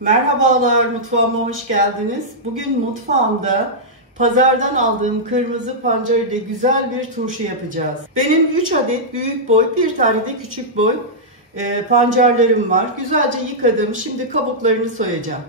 Merhabalar, mutfağıma hoş geldiniz. Bugün mutfağımda pazardan aldığım kırmızı pancar ile güzel bir turşu yapacağız. Benim 3 adet büyük boy, bir tane de küçük boy pancarlarım var. Güzelce yıkadım. Şimdi kabuklarını soyacağım.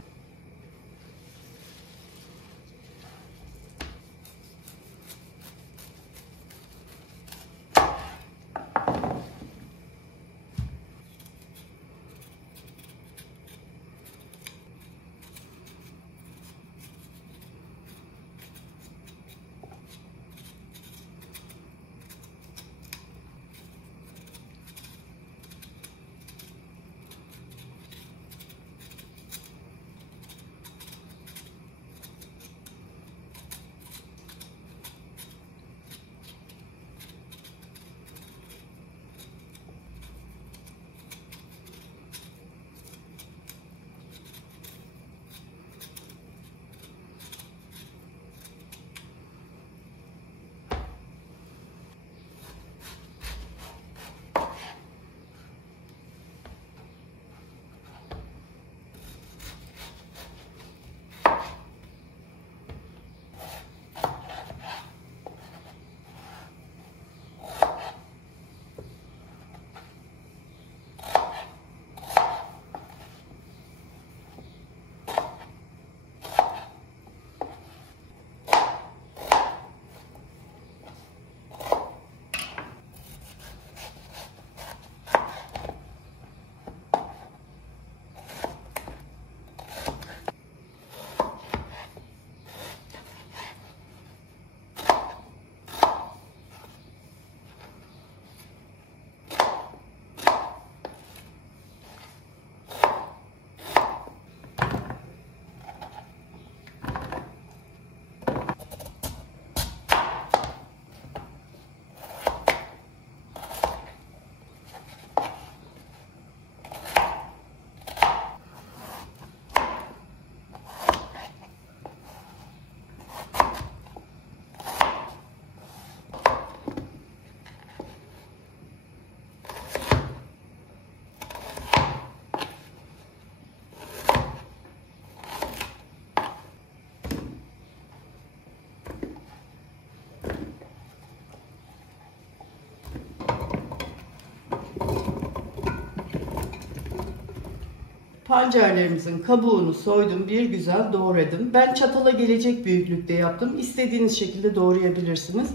Pancarlarımızın kabuğunu soydum, bir güzel doğradım. Ben çatala gelecek büyüklükte yaptım. İstediğiniz şekilde doğrayabilirsiniz.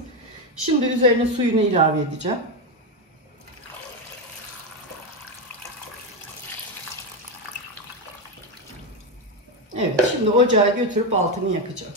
Şimdi üzerine suyunu ilave edeceğim. Evet, şimdi ocağa götürüp altını yakacağım.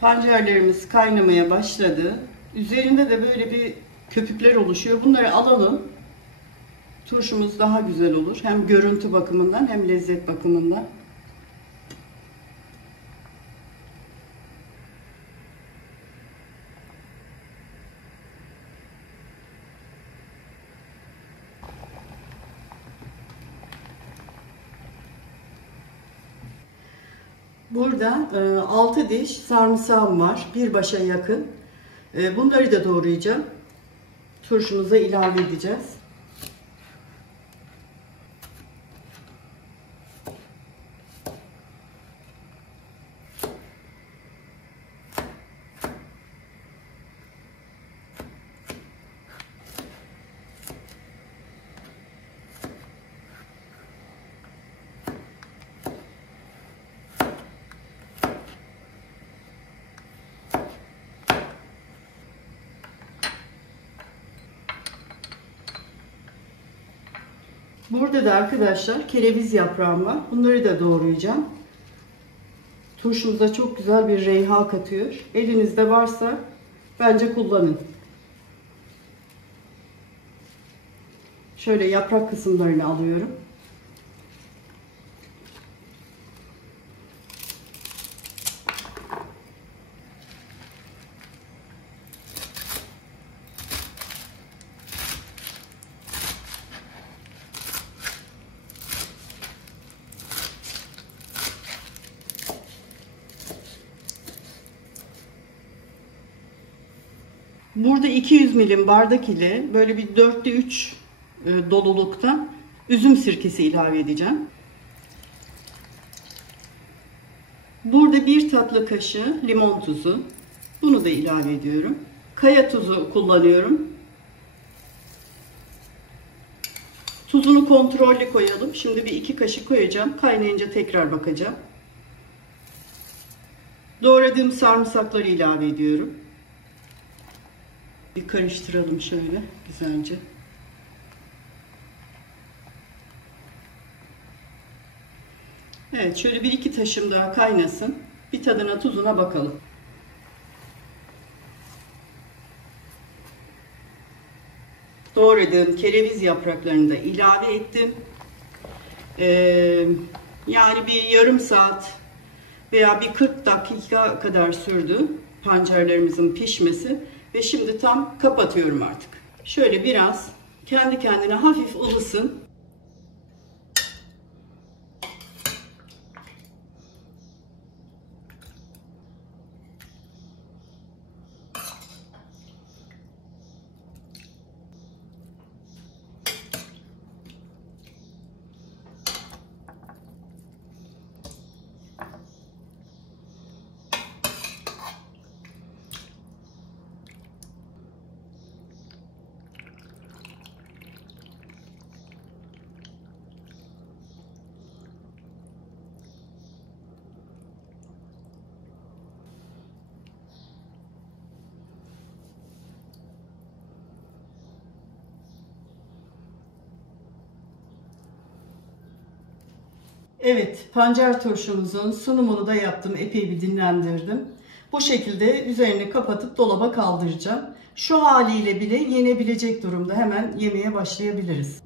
Pancarlarımız kaynamaya başladı. Üzerinde de böyle bir köpükler oluşuyor. Bunları alalım. Turşumuz daha güzel olur. Hem görüntü bakımından hem lezzet bakımından. Burada 6 diş sarımsağım var. Bir başa yakın. Bunları da doğrayacağım. Turşumuza ilave edeceğiz. Burada da arkadaşlar kereviz yaprağım var. Bunları da doğrayacağım. Turşumuza çok güzel bir reyha katıyor. Elinizde varsa bence kullanın. Şöyle yaprak kısımlarını alıyorum. Burada 200 milim bardak ile böyle bir 4'te 3 dolulukta üzüm sirkesi ilave edeceğim. Burada 1 tatlı kaşığı limon tuzu. Bunu da ilave ediyorum. Kaya tuzu kullanıyorum. Tuzunu kontrollü koyalım. Şimdi bir 2 kaşık koyacağım. Kaynayınca tekrar bakacağım. Doğradığım sarımsakları ilave ediyorum. Bir karıştıralım şöyle güzelce. Evet, şöyle bir iki taşım daha kaynasın. Bir tadına tuzuna bakalım. Doğradığım kereviz yapraklarını da ilave ettim. Yani bir yarım saat veya bir 40 dakika kadar sürdü pancarlarımızın pişmesi. Ve şimdi tam kapatıyorum artık. Şöyle biraz kendi kendine hafif ılısın. Evet, pancar turşumuzun sunumunu da yaptım. Epey bir dinlendirdim. Bu şekilde üzerini kapatıp dolaba kaldıracağım. Şu haliyle bile yenebilecek durumda. Hemen yemeye başlayabiliriz.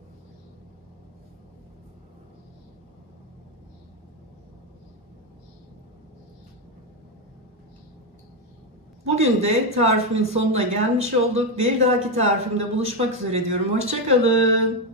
Bugün de tarifimin sonuna gelmiş olduk. Bir dahaki tarifimde buluşmak üzere diyorum. Hoşça kalın.